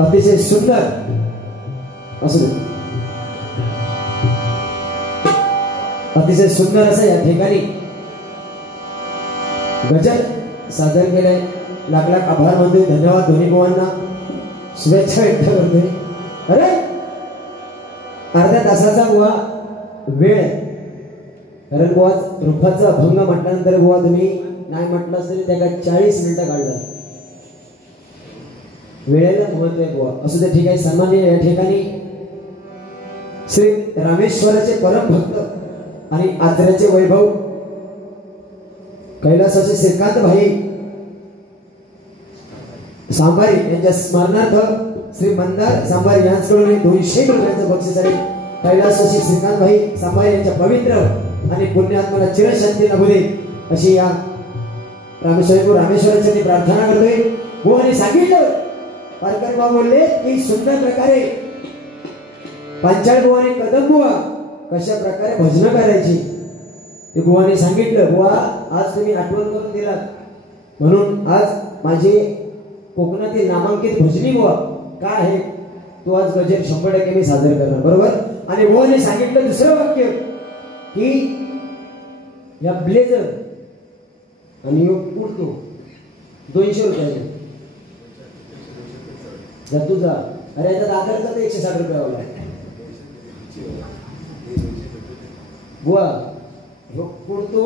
अतिशय सुंदर असं अतिशय सुंदर असं या ठिकाणी गजल सादर केले. लाख लाख आभार मानतोय. धन्यवाद दोन्ही भावांना. शुभेच्छा व्यक्त करतोय. अरे अर्ध्या तासाचा बुवा वेळ, कारण बुवा रूपाचा अभंग म्हटल्यानंतर बुवा तुम्ही नाही म्हटलं तरी त्याला 40 मिनिटं काढलं. वेळेला महत्व आहे बुवा. असं ते ठीक आहे. सन्माननीय या ठिकाणी श्री रामेश्वराचे परम भक्त आणि आचऱ्याचे वैभव कैलासाचे श्रीकांत भाई सांबारी यांच्या स्मरणार्थ श्री मंदार सांबारी यांच्याकडून 200 रुपयांचं बक्षीस आहे. कैलासाचे श्रीकांत भाई सांबारी यांच्या पवित्र आणि पुण्यात्म्याला चिरशांती लाभू दे अशी या रामेश्वराची प्रार्थना करतोय. बुवाने सांगितलं, पारकर बाबा बोलले की सुंदर प्रकारे पांचाळ बुवाने कदम बुवा कशा प्रकारे भजन करायची ते बुवाने सांगितलं. बुवा आज तुम्ही आठवण करून दिलात म्हणून आज माझे कोकणातील नामांकित भजनी बुवा काय आहे तो आज गजल 100% मी सादर करणार. बरोबर. आणि बुवाने सांगितलं दुसरं वाक्य की या ब्लेझर आणि उडतो 200 रुपये जा तुझा. अरे याचा दादरचा तर 160 रुपये वाला बुवा हो कुडतो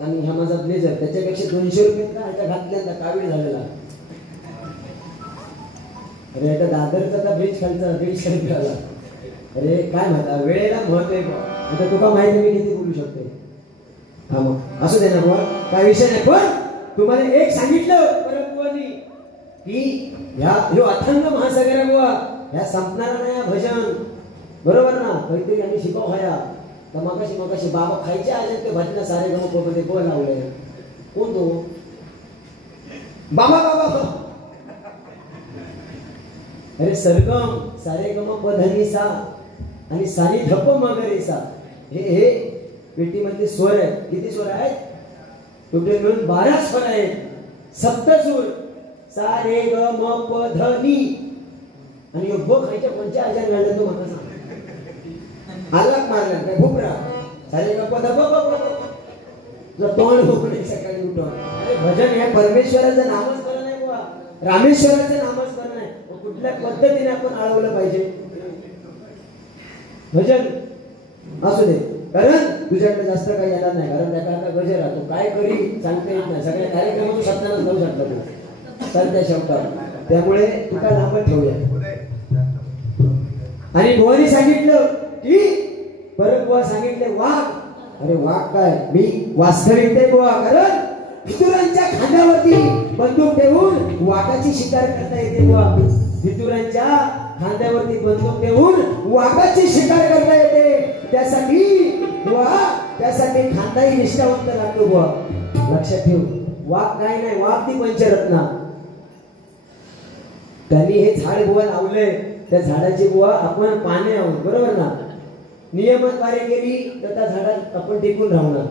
आणि हा माझा ब्लेझर त्याच्यापेक्षा 200 रुपये का ह्याच्या घातल्यानंतर कावीळ झालेला. अरे याचा दादरचा तर ब्रिज खालचा 150 रुपये आला. अरे काय म्हणता वेळेला महत्व आहे बुवा. आता तुका माहिती मी किती बोलू शकते. हा मग असं दे ना बुवा काय विषय नाही. पण तुम्हाला एक सांगितलं परत बुवानी की ह्या जो अथंग महासागर बुवा ह्या संपणार नाही भजन. बरोबर ना. काहीतरी आम्ही शिकाव खाया तर मगाशी बाबा खायचे आले ते भजन सारे गम कोपे बोल लावले. कोण तो बाबा बाबा. अरे सरगम सारे गम पधनी सा आणि सारी धप मगरे सा हे पेटीमधले स्वर आहेत. किती स्वर आहेत? टोटल मिळून 12 स्वर आहेत. सप्तसूर सारे ग म प ध नी आणि ब खायच्या कोणत्या आजार घालला तो मला सांग. आलाक मारला काय भुपरा सारे ग प ध ब ब ब तोंड भोकणे सकाळी उठून. अरे भजन हे परमेश्वराचं नामस्मरण आहे बुवा. रामेश्वराचं नामस्मरण आहे. कुठल्या पद्धतीने आपण आळवलं पाहिजे भजन असू दे. कारण तुझ्याकडे जास्त काही येणार नाही. कारण त्याला आता गजर राहतो काय करी सांगता येत नाही. सगळ्या कार्यक्रमातून सत्यानाच जाऊ शकतो तर त्या शब्दात. त्यामुळे तुका लांब ठेवूया. आणि बुवानी सांगितलं की परत बुवा सांगितले वाघ. अरे वाघ काय मी वास्तविक ते बुवा. कारण भितुरांच्या खांद्यावरती बंदूक ठेवून वाघाची शिकार करता येते बुवा. भितुरांच्या खांद्यावरती बंदूक ठेवून वाघाची शिकार करता येते. त्यासाठी खांदाही निष्ठावंत लागतो बुवा. लक्षात ठेव. वाघ काय नाही वाघ ती पंचरत्ना. त्यांनी हे झाड बुवा लावलंय. त्या झाडाची बुवा आपण पाने आहोत. बरोबर ना. नियमद्वारे केली तर त्या झाडात आपण टिकून राहणार.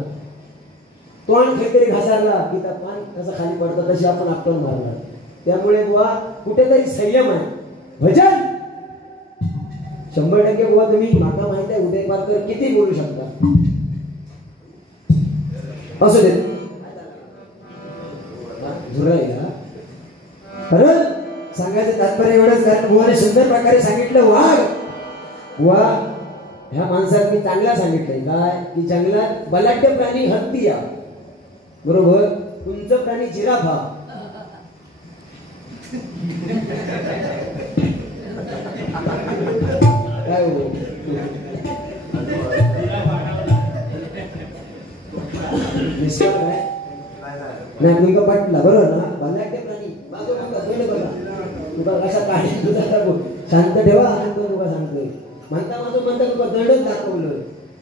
तोंड काहीतरी घासारला की त्या पान कसं खाली पडतं तशी आपण आपटून मारणार. त्यामुळे बुवा कुठेतरी संयम आहे. भजन 100% बुवा तुम्ही माका माहिती आहे उदय पारकर किती बोलू शकता. असू दे खरं सांगायचं तात्पर्य एवढंच. कारण बुवाने सुंदर प्रकारे सांगितलं वाघ. बुवा ह्या माणसात मी चांगला सांगितलंय काय की जंगलात बलाढ्य प्राणी हत्ती या. बरोबर. उंच प्राणी जिराफा. काय हो नाही तुमका पटला. बरोबर ना. बलाढ्य प्राणी तुका कशा काही शांत ठेवा. आनंद तुका सांगतोय म्हणता तुका दंडच दाखवलं.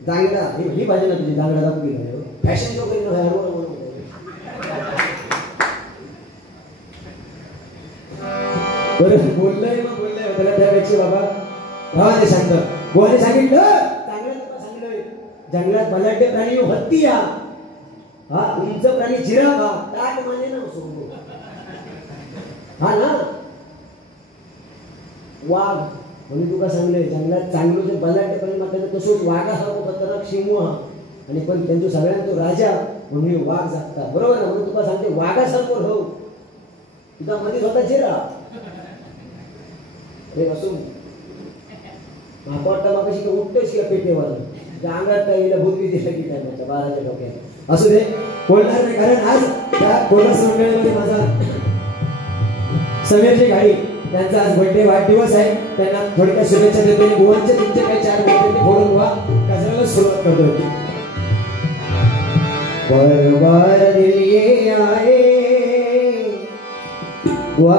जांगडा ही भाजी ना तुझी जांगडा दाखवली फॅशन शो करीन बरं बोललंय मग बोललंय त्याला त्यापेक्षा बाबा भावाने सांगतं. बुवाने सांगितलं चांगलं तुका सांगलंय. जंगलात बलाढ्य प्राणी हत्ती या. हा उंच प्राणी जिराफा ताट माने ना सोडू. हा ना वाघ म्हणून तुका सांगले जंगलात चांगलं जे बलाढ्य पण मात्र तसंच वाघासारखं खतरनाक सिंह आणि पण त्यांचा सगळ्यांचा राजा म्हणून वाघ जागता बरोबर ना म्हणून तुका सांगते वाघासारखं हो तुझा मध्ये होता जिरा हे बसून वाटतं मग कशी उठतोच की पेटेवर अंगात काही भूतवी दिसलं की काय बाराच्या डोक्यात असू दे बोलणार नाही कारण आज त्या कोरस मंडळामध्ये माझा समीरची गाडी त्यांचा आज बर्थडे वाढदिवस आहे त्यांना थोडक्या शुभेच्छा देतो आणि गोवांचे तुमचे काही 4 मिनिटं फोडून गोवा गजराला सुरुवात करतो बार दिल ये आए गोवा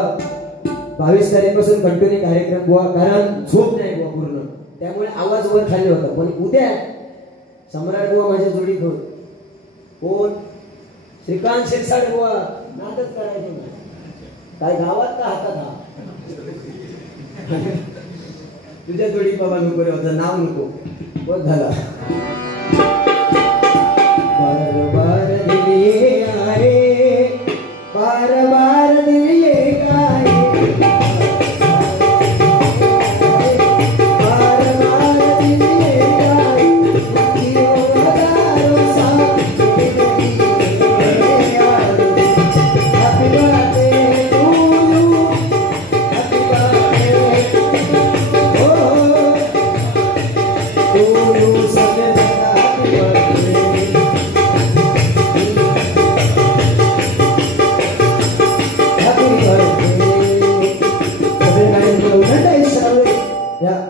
22 तारीखपासून कंटिन्यू कार्यक्रम गोवा कारण झोप नाही गोवा पूर्ण त्यामुळे आवाज वर खाली होता पण उद्या सम्राट गोवा माझ्या जोडीत होत कोण श्रीकांत शिरसाट गोवा नाटक करायचं काय गावात का हातात हा तुझ्या जोडी बाबा नको रे होता नाव नको बस झाला बार बार दिलिये आए बार बार दिलिये गाए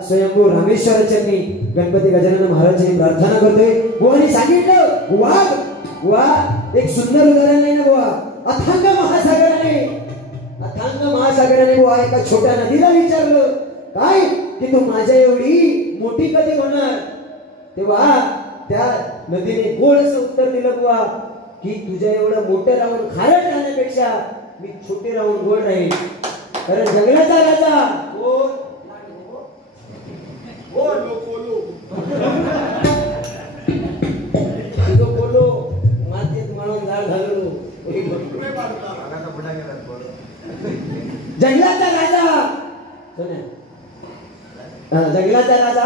स्वयंभू रामेश्वर चरणी गणपती गजानन महाराजांची प्रार्थना करतोय गोवानी सांगितलं वाघ एक सुंदर उदाहरण नाही ना गोवा अथांग महासागराने गोवा एका छोट्या नदीला विचारलं काय की तू माझ्या एवढी मोठी कधी होणार तेव्हा त्या नदीने गोड असं उत्तर दिलं गोवा की तुझ्या एवढं मोठं राहून खारट राहण्यापेक्षा मी छोटे राहून गोड राहील कारण जंगलाचा राजा कोण बोलो मातीत म्हणून झाड झालो जंगलाचा राजा जंगलाचा राजा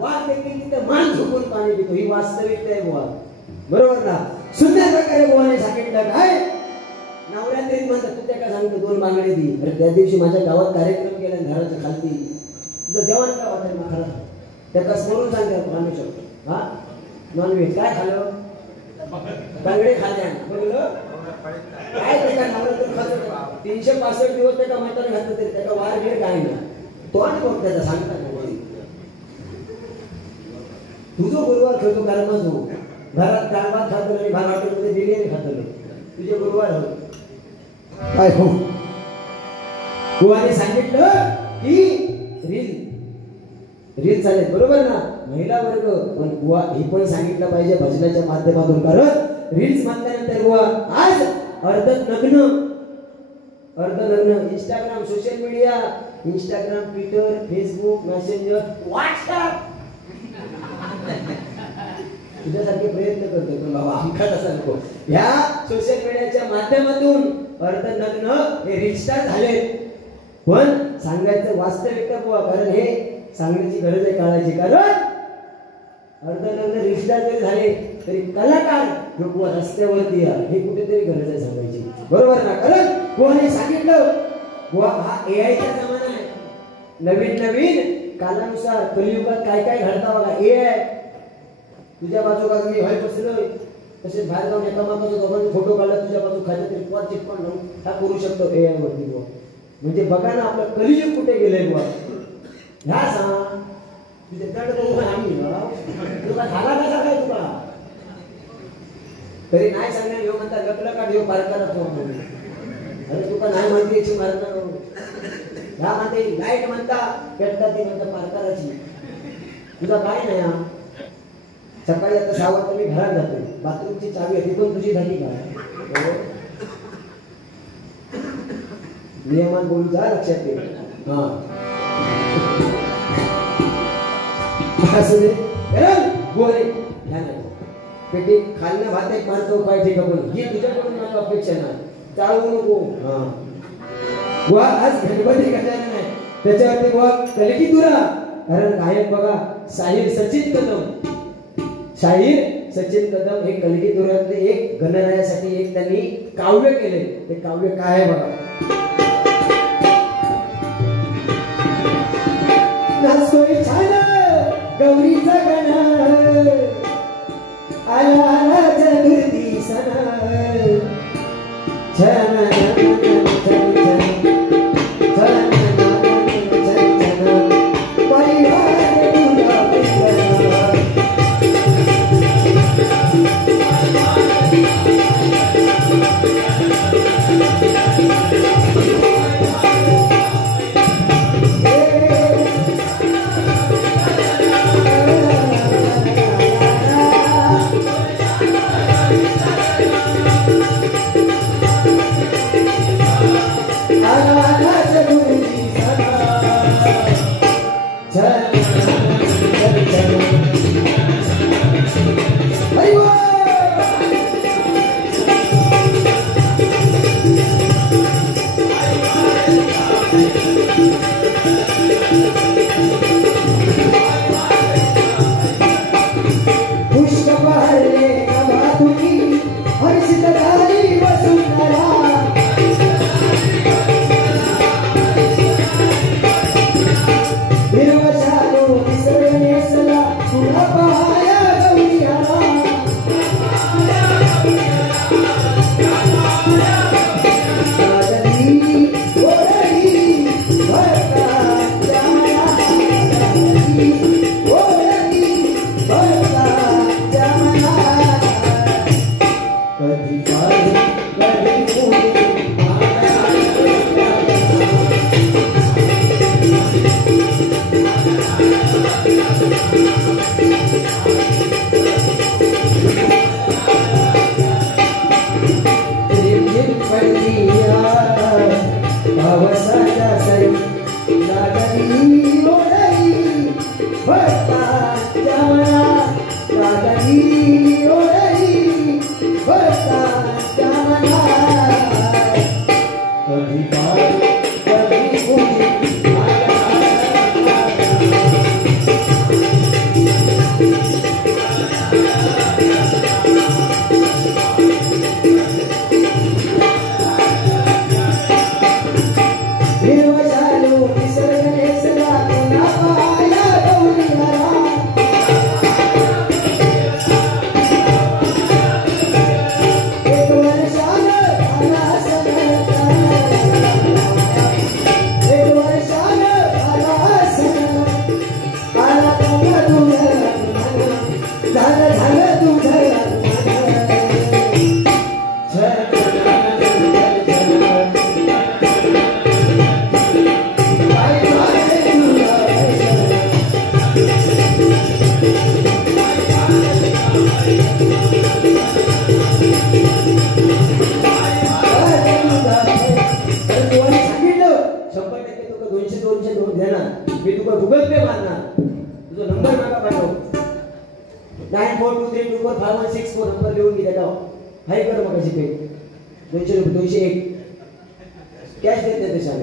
वाघ देखील तिथे मान झोपून पाणी पितो ही वास्तविकता आहे बुवा बरोबर ना सुंदर प्रकारे बुवाने सांगितलं काय नवरात्रीत म्हणतात तू त्या का सांगतो 2 बांगडे दी अरे त्या दिवशी माझ्या गावात कार्यक्रम केला घराच्या खालती तुझं जेवण काय वाटेल महाराज त्याचा स्मरून सांगतात रामेश्वर हा नॉनव्हेज काय खाल्लं बांगडे खाल्ल्या बरोबर काय त्याच्या नवरात्र खात 365 दिवस त्याच्या म्हातारे घातलं तरी त्याचा वार घेर काय ना तो आणि मग त्याचा सांगतात तुझं गुरुवार खेळतो कारण माझो घरात डाळ भात खातो आणि हॉटेलमध्ये बिर्याणी खातो तुझे गुरुवार हो काय हो गोवाने सांगितलं की रील चालेल बरोबर ना महिला वर्ग पण गोवा हे पण सांगितलं पाहिजे भजनाच्या माध्यमातून कारण रील्स म्हटल्यानंतर गोवा आज अर्धनग्न Instagram social media Instagram Twitter Facebook messenger WhatsApp तुझ्यासारखे प्रयत्न करतो पण बाबा आमका तसा नको ह्या सोशल मीडियाच्या माध्यमातून अर्धनग्न हे रिस्टार झाले पण सांगायचं वास्तविकता बुवा कारण हे सांगण्याची गरज आहे काळाची कारण अर्धनग्न रिस्टार जरी झाले तरी कलाकार लोक रस्त्यावरती या हे कुठेतरी गरज आहे सांगायची बरोबर ना कारण कोणी सांगितलं बुवा हा एआयचा जमाना आहे नवीन कालानुसार कलियुगात काय काय घडता बघा एआय तुझ्या बाजू का मी व्हाय बसलोय तसेच बाहेर जाऊन एका मागाचा दोघांचे फोटो काढला तुझ्या बाजू खायचा तरी वर चिटकून लावून हा करू शकतो एआय वरती बुवा म्हणजे बघा ना आपलं कलियुग कुठे गेलंय बुवा ह्या सांग तुझे तड बघून आम्ही तुला झाला कसा काय तुला तरी नाही सांगणार ह्यो म्हणता लपलं का ह्यो पारकारा तो अरे तुका नाही म्हणते याची मारणार ह्या म्हणते लाईट म्हणता पेटता ती म्हणता पारकाराची तुझा काय नाही हा सकाळी आता 6 वाजता मी घरात जातो बाथरूमची चावी आहे ती पण तुझी झाली का नियमान बोलू जा लक्षात ठेव हा असं दे गोरे पेटी खालना भात एक मारतो काय ठीक पण ही तुझ्याकडून माझी अपेक्षा नाही चालू नको हा वा आज गणपती गजानन आहे त्याच्यावरती बघा कलगीतुरा. कारण गायक बघा शाहीर सचिन कदम, शाहीर सचिन कदम हे कलगीतुऱ्यातले एक गणरायासाठी एक त्यांनी काव्य केले. ते काव्य काय आहे बघा. नाचतोय छान गौरीचा गण आला आला चतुर्थी सण छान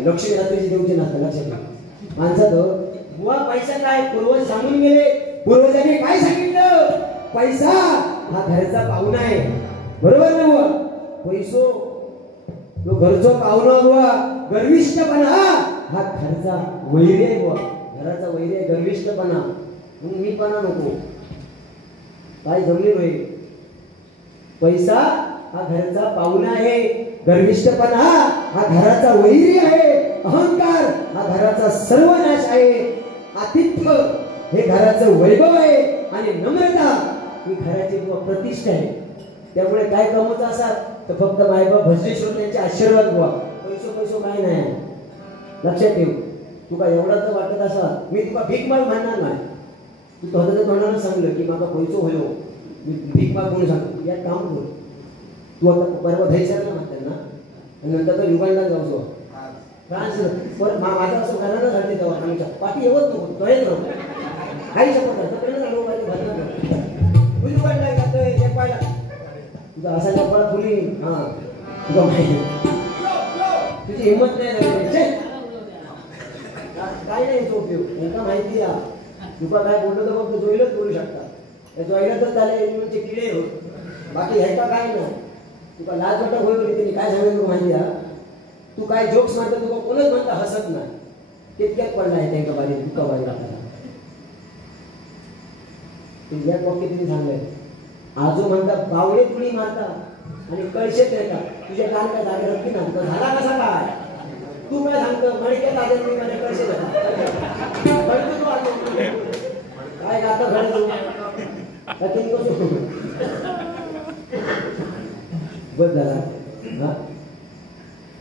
लक्ष्मी रात्रीची देऊची नसतं. लक्षात माणसात बुवा पैसा काय पूर्वज सांगून गेले. पूर्वजांनी काय सांगितलं? पैसा हा घरचा पाहुणा आहे. बरोबर ना बुवा? पैसो तो घरचो पाहुणा बुवा. गर्विष्ठपणा हा घरचा वैरी आहे बुवा. घराचा वैरी आहे गर्विष्ठपणा. मग मी पणा नको काय जमली होय. पैसा हा घरचा पाहुणा आहे. गर्विष्ठपणा हा घराचा वैरी आहे. अहंकार हा घराचा सर्वनाश आहे. आतिथ्य हे घराचं वैभव आहे आणि नम्रता ही घराची प्रतिष्ठा आहे. त्यामुळे काय कमवता असाल तर फक्त मायबाप भजनेश्वर त्यांचे आशीर्वाद बुवा. पैसो काय नाही. लक्षात ठेव. तुका एवढा तर वाटत असा मी तुका भीक माग म्हणणार नाही. तू स्वतःच्या तोंडानं सांगलं की माझा पैसो होयो मी भीक माग म्हणून सांगतो. या काम कर. तू आता परवा धैसरला म्हणतात ना आणि नंतर तर युगांडात जाऊ फ्रान्स पण माझं असं करायला झाले तेव्हा आमच्या पाठी येवत नको तोच नको काही शपथ युगांडा जातोय जपायला तुझा असा जपाळा फुली हा तुझा माहिती तुझी हिंमत नाही काय नाही याचा उपयोग यांना माहिती आहे तुका काय बोललो तर फक्त जोईलच बोलू शकता जोईला तर झाले म्हणजे किडे होत बाकी ह्याचा काय नाही तुका लाज वाटत होईल तिने काय सांगितलं तुला माहिती आहे तू काय जोक्स मारतो तुका कोणच म्हणता हसत नाही कितक्यात पडला आहे त्यांच्या बारी तुका बारी वाटायला या वाक्य तिने सांगलंय आजो म्हणता बावळे तुळी मारता आणि कळशेत येतात तुझ्या कान काय जागे रक्की ना तर झाला कसा काय तू काय सांगतो मणक्यात आले तुम्ही माझ्या कळशेत काय आता घडतो बस झाला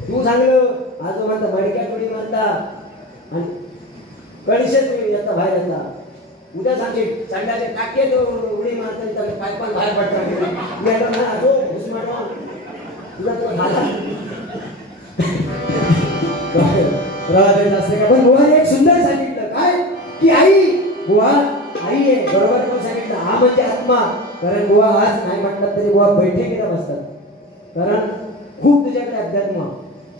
तू सांगलं आजो म्हणता मणक्यात तुळी मारता आणि कळशेत येता बाहेर येता उद्या सांगेल संध्याचे टाके उडी मारता त्याला पायपान बाहेर पडतात आजो उस्मानाबाद तुला तो झाला असते का पण बुवा एक सुंदर सांगितलं काय की आई बुवा आई आहे बरोबर कोण सांगितलं हा म्हणजे आत्मा कारण बुवा आज नाही म्हटलं तरी बुवा बैठकीला बसतात कारण खूप तुझ्याकडे अध्यात्म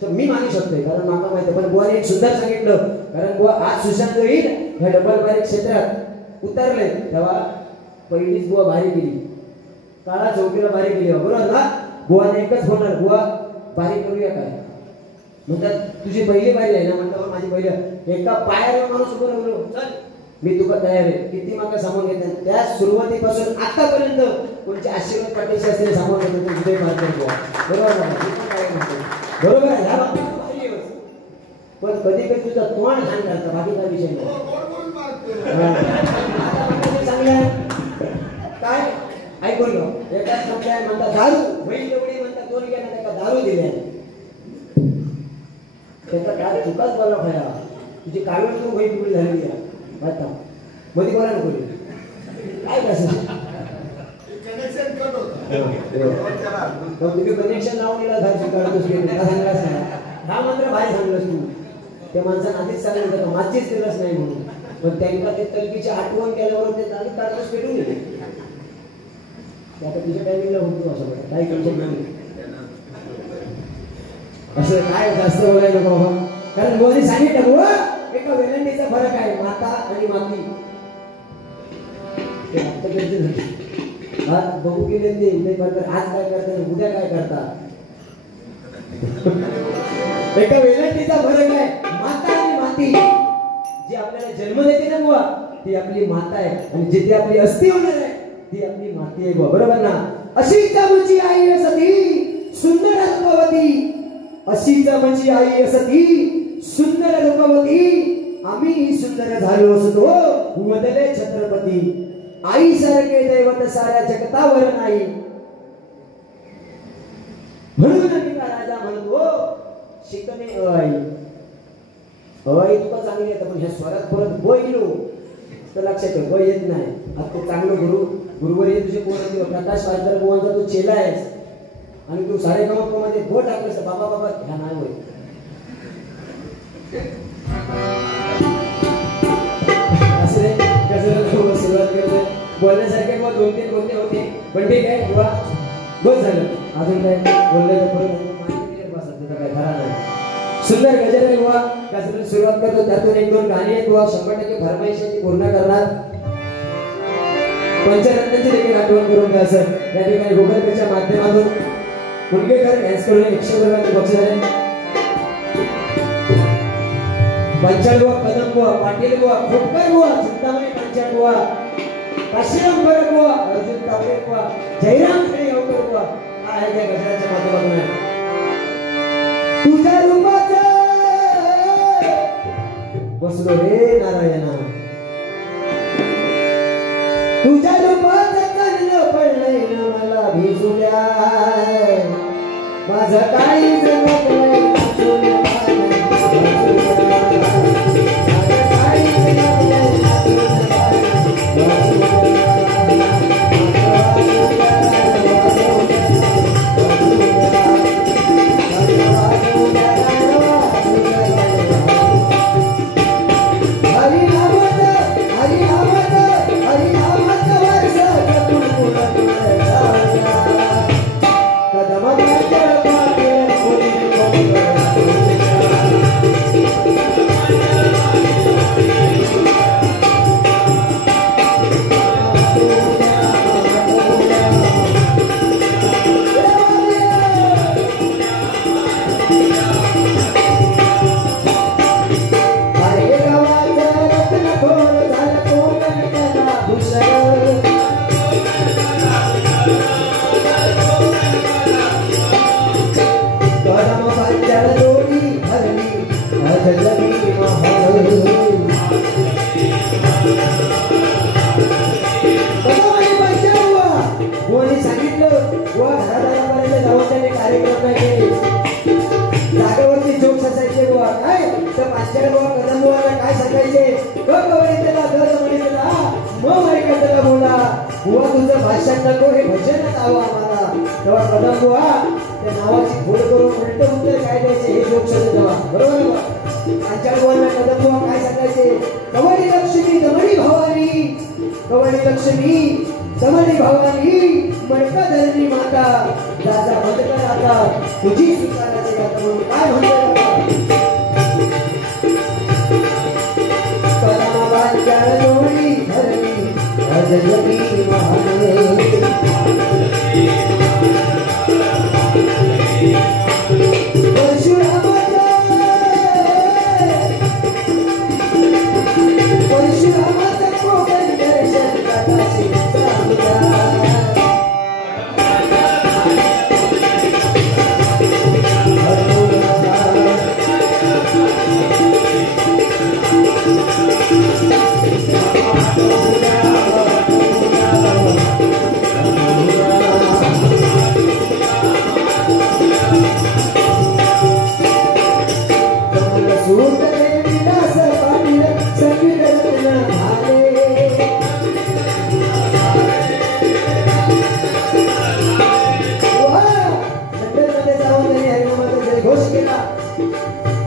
तर मी मानू शकतोय कारण माका माहिती पण बुवाने एक सुंदर सांगितलं कारण बुवा आज सुशांत होईल ह्या डबल बारीक क्षेत्रात उतरले तेव्हा पहिलीच बुवा बारी गेली काळा चौकीला बारी गेली बरोबर ना बुवाने एकच होणार बुवा बारी करूया काय म्हणतात तुझी पहिली बारी आहे ना म्हणतात माझी पहिली एका पायावर माणूस उभं राहिलो चल मी तुका तयार आहे किती माका सामोर घेतात त्या सुरुवातीपासून आतापर्यंत कोणते आशीर्वाद पाठीचे असले सामोर घेतात हृदय मारतो बुवा बरोबर ना बरोबर आहे ह्या बाबतीत भारी आहे पण कधी कधी तुझा तोंड घाण करता बाकी काय विषय नाही चांगलं काय ऐकून घ्या एका समजा म्हणता दारू होईल तेवढी म्हणता दोन घ्या एका दारू दिल्या त्याचा काय चुकाच बोला खरा तुझी कावीळ तू होईल तुकडी झालेली आहे आता मध्ये बोला नको काय कसं तुम्ही कनेक्शन लावून गेला हा मंत्र बाहेर सांगलंस तू त्या माणसानं आधीच सांगितलं होतं माझीच दिलंच नाही म्हणून पण त्यांना ते तलबीची आठवण केल्यावर ते चालू काढतच पेटून गेले आता तुझ्या टायमिंगला होतो असं बघा काही टेन्शन नाही असं काय जास्त बोलायला बाबा कारण मोदी सांगितलं एका वेलंडीचा फरक आहे माता आणि माती आज बघू गेले ते आज काय करतात उद्या काय करतात एका वेलंडीचा फरक आहे माता आणि माती जी आपल्याला जन्म देते ना बुवा ती आपली माता आहे आणि जिथे आपली अस्थि होणार आहे ती आपली माती आहे बुवा बरोबर ना अशीच आमची आई असती सुंदर रूपवती अशीच आमची आई असती सुंदर रूपवती आम्ही सुंदर झालो असतो वदले छत्रपती आई सारखे दैवत साऱ्या जगतावर नाही म्हणून मी राजा म्हणतो शिकणे आई आई तुका चांगली येतं पण ह्या स्वरात परत ब गेलो तर लक्षात ठेव ब येत नाही आता तू चांगलं गुरुवर तुझे कोण प्रकाश वाजकर गोवांचा तू चेला आहेस आणि तू सारे मध्ये ब टाकलंस बाबा बाबा ह्या नाही होय असं कसं सुरुवात करतोय बोलण्यासारखे मग 2-3 कोणते होते पण ठीक आहे किंवा बस झालं अजून काय बोललं तर काय खरा नाही सुंदर गजल आहे बुवा गजल सुरुवात करतो त्यातून 1-2 गाणी आहेत बुवा 100% फरमाईशी पूर्ण करणार पंचरत्नाची देखील आठवण करून घ्या सर या ठिकाणी गुगल पेच्या माध्यमातून मुंडगेकर यांस करून 100 रुपयांचे बक्षीस आहे पंचाळ बुवा कदम बुवा पाटील बुवा खोटकर बुवा चिंतामणी पंचाळ बुवा काशीराम भरत बुवा अर्जुन तावडे बुवा जयराम खेडेगावकर बुवा हा आहे त्या गजलाच्या माध्यमातून तुझ्या रूपाचा बसलो रे नारायणा तुझ्या रूपाचा चाललं पडलंय ना मला भिजूल्या माझं काही जमत नाही Come on. कवळी त्याला दर म्हणे त्याला मग ऐकतला बोला बुवा तुझं भाषण नको हे भजनच हवं आम्हाला तेव्हा कदम बुवा त्या नावाची खोड करून उलट उत्तर काय द्यायचे हे जोक शोधत तेव्हा बरोबर बुवा आजच्या बुवांना कदम बुवा काय सांगायचे कवळी लक्ष्मी दमणी भवानी कवळी लक्ष्मी दमणी भवानी मडका धरणी माता राजा मदकर आता तुझी स्वीकारायची गाता म्हणून काय म्हणतो परावाच्या डोळी धरणी अजलमी महाने परशुरामाचा कोकण दर्शन दादाची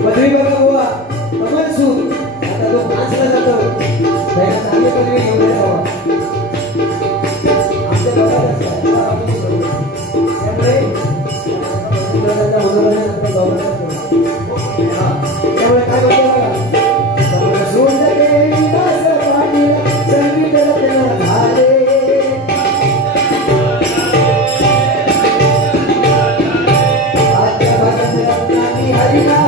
पदवी बघा बुवा कमल सूर आता तो नाचला जातो त्याला चांगली पदवी घेऊन जावा आमच्या गावात असतात त्यामुळे त्यामुळे काय बोलतो बघा कमल सूर जगे दास पाटील संगीत रत्न झाले आजच्या भारत रत्नानी हरिना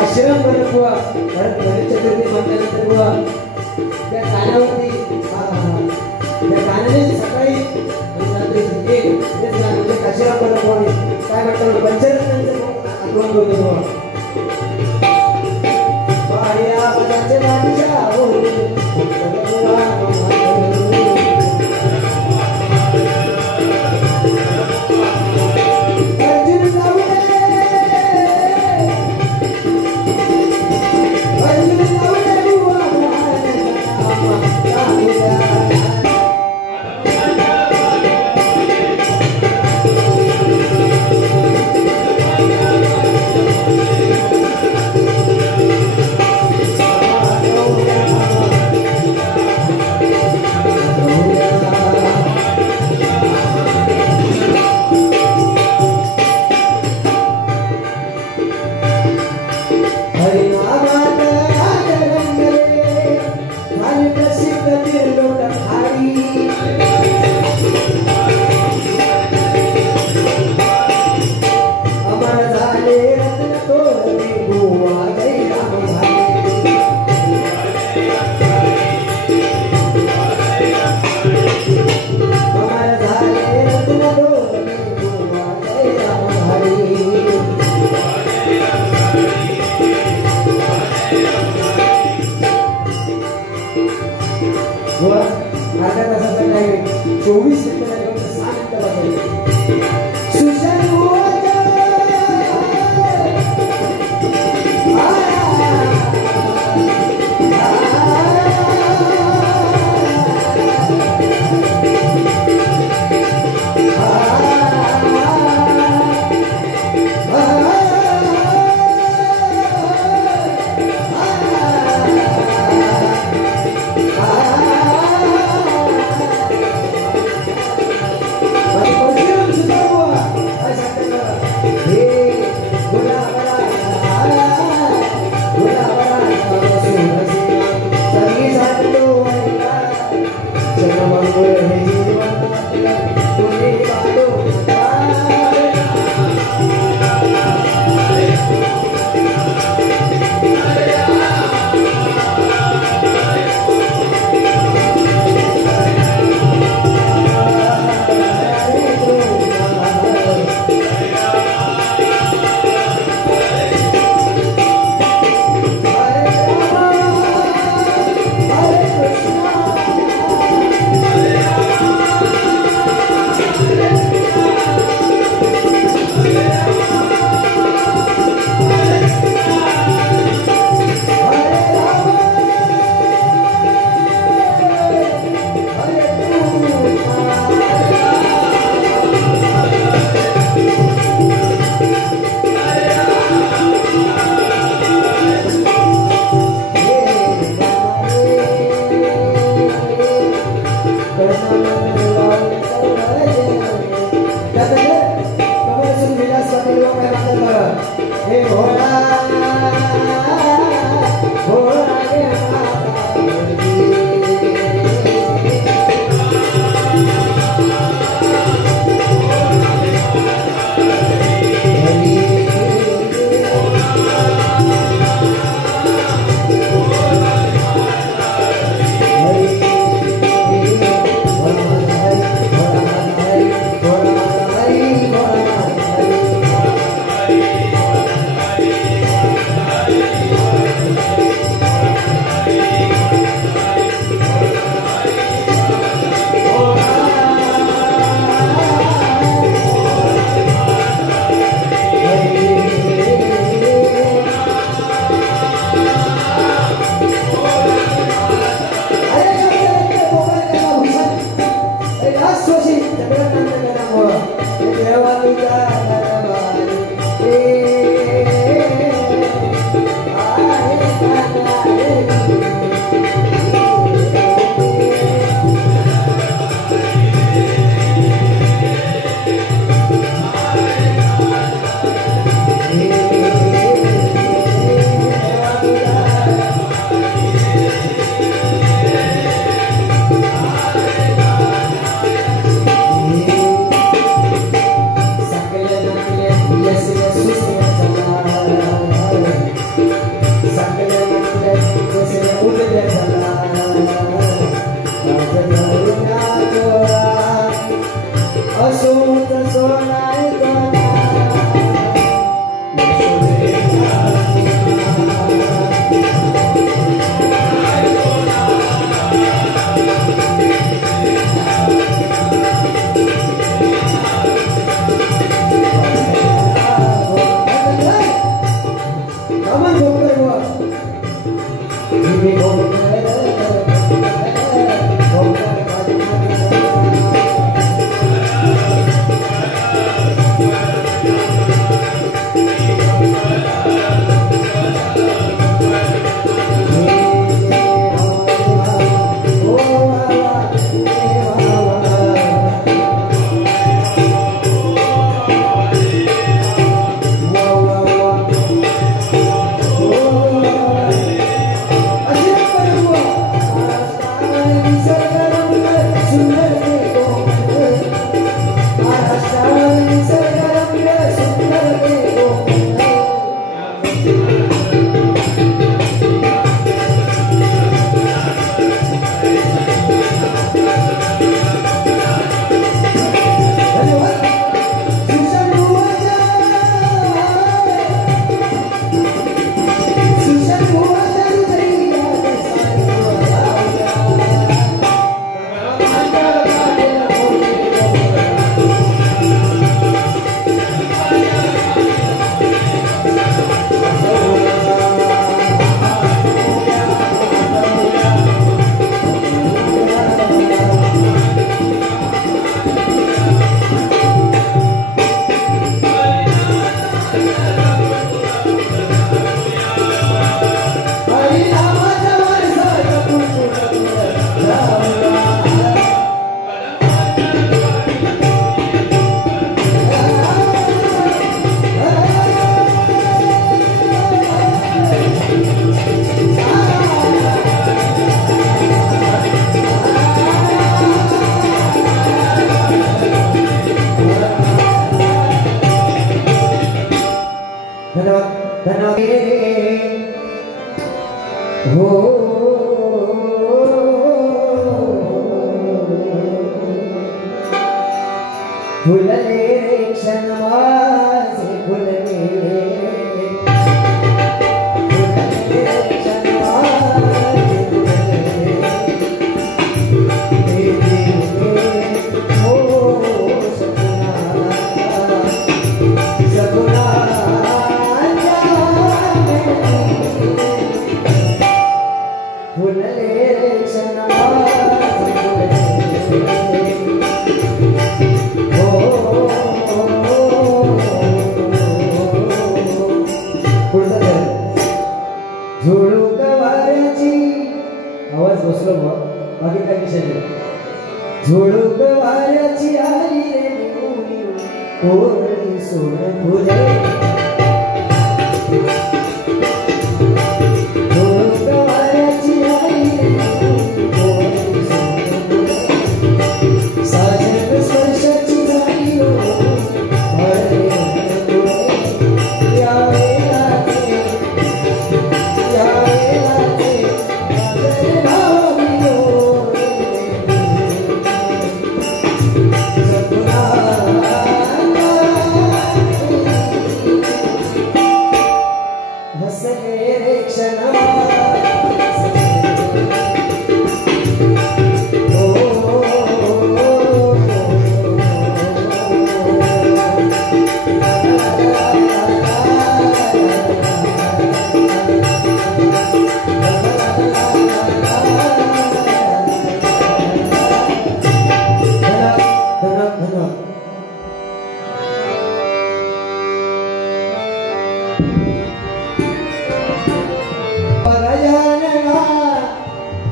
आश्रम बनत हुआ कारण गणेश चतुर्थी म्हटल्यानंतर हुआ त्या गाण्यावरती त्या गाण्याने सकाळी आश्रम बनत हुआ काय म्हणतात पंचरत्नांचं आगमन होतं हुआ पाया बदाचे बादशाह हो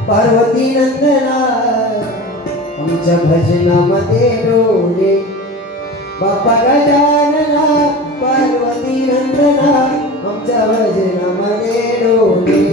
पार्वती नंदना आमच्या भजनामध्ये डोले बाप्पा गजानना पार्वती नंदना आमच्या भजनामध्ये डोले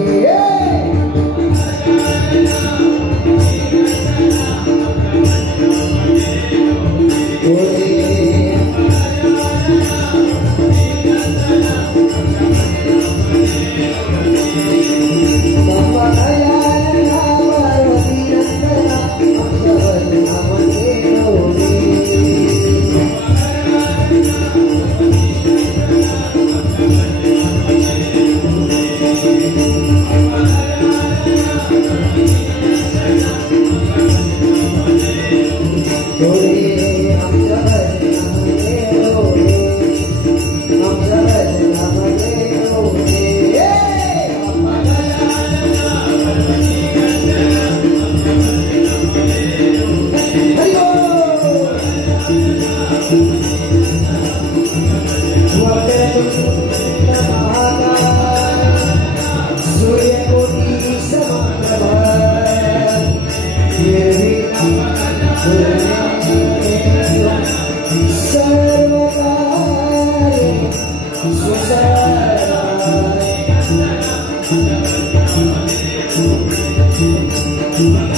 Thank you.